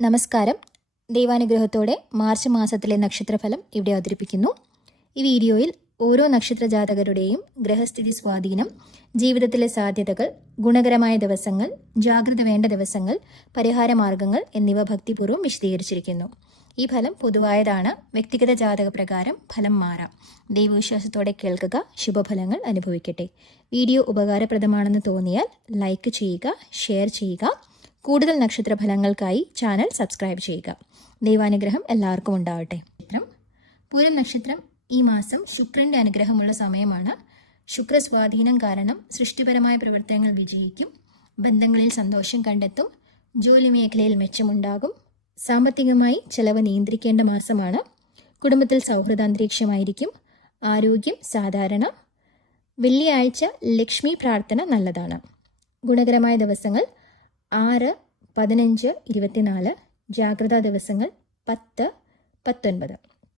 നമസ്കാരം. ദൈവാനുഗ്രഹത്തോടെ മാർച്ച് മാസത്തിലെ നക്ഷത്രഫലം ഇവിടെ അവതരിപ്പിക്കുന്നു. ഈ വീഡിയോയിൽ ഓരോ നക്ഷത്ര ജാതകരുടെയും ഗ്രഹസ്ഥിതി സ്വാധീനം, ജീവിതത്തിലെ സാധ്യതകൾ, ഗുണകരമായ ദിവസങ്ങൾ, ജാഗ്രത വേണ്ട ദിവസങ്ങൾ, പരിഹാരമാർഗങ്ങൾ എന്നിവ ഭക്തിപൂർവ്വം വിശദീകരിച്ചിരിക്കുന്നു. ഈ ഫലം പൊതുവായതാണ്. വ്യക്തിഗത ജാതക പ്രകാരം ഫലം മാറാം. ദൈവവിശ്വാസത്തോടെ കേൾക്കുക, ശുഭഫലങ്ങൾ അനുഭവിക്കട്ടെ. വീഡിയോ ഉപകാരപ്രദമാണെന്ന് തോന്നിയാൽ ലൈക്ക് ചെയ്യുക, ഷെയർ ചെയ്യുക. കൂടുതൽ നക്ഷത്രഫലങ്ങൾക്കായി ചാനൽ സബ്സ്ക്രൈബ് ചെയ്യുക. ദൈവാനുഗ്രഹം എല്ലാവർക്കും ഉണ്ടാവട്ടെ. പൂരം നക്ഷത്രം ഈ മാസം ശുക്രന്റെ അനുഗ്രഹമുള്ള സമയമാണ്. ശുക്രസ്വാധീനം കാരണം സൃഷ്ടിപരമായ പ്രവർത്തനങ്ങൾ വിജയിക്കും. ബന്ധങ്ങളിൽ സന്തോഷം കണ്ടെത്തും. ജോലി മേഖലയിൽ മെച്ചമുണ്ടാകും. സാമ്പത്തികമായി ചെലവ് നിയന്ത്രിക്കേണ്ട മാസമാണ്. കുടുംബത്തിൽ സൗഹൃദാന്തരീക്ഷമായിരിക്കും. ആരോഗ്യം സാധാരണ. വെള്ളിയാഴ്ച ലക്ഷ്മി പ്രാർത്ഥന നല്ലതാണ്. ഗുണകരമായ ദിവസങ്ങൾ 6, 15, 24. ജാഗ്രതാ ദിവസങ്ങൾ 10, 19.